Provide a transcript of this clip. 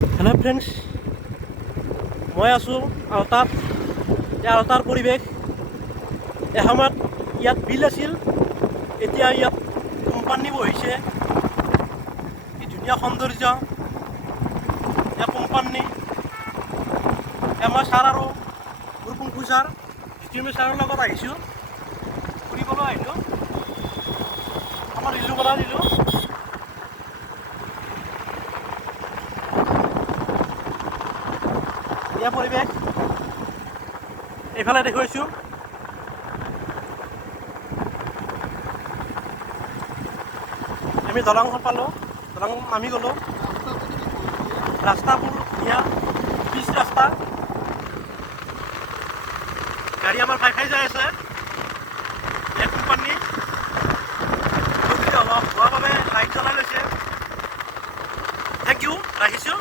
Hello' friends, মই আছোঁ আলতাত। এই আলতাৰ পৰিৱেশ এসময়ত ইয়াত বিল আছিল, এতিয়া ইয়াত কোম্পানী বহিছে। কি ধুনীয়া সৌন্দৰ্য এই কোম্পানী। মই ছাৰ আৰু মোৰ কুংফু ছাৰ জিতিমি ছাৰৰ লগত আহিছোঁ, ফুৰিবলৈ আহিলোঁ। আমাৰ ৰিলু বনাই দিলোঁ। ধুনীয়া পৰিৱেশ এইফালে দেখুৱাইছোঁ। আমি দলংখন পালোঁ, দলং নামি গ'লোঁ। ৰাস্তাবোৰ ধুনীয়া, পিচ ৰাস্তা। গাড়ী আমাৰ খাই যাই আছে। এই কোম্পানী হোৱাৰ বাবে লাইট জ্বলাই লৈছে। থেংক ইউ, ৰাখিছোঁ।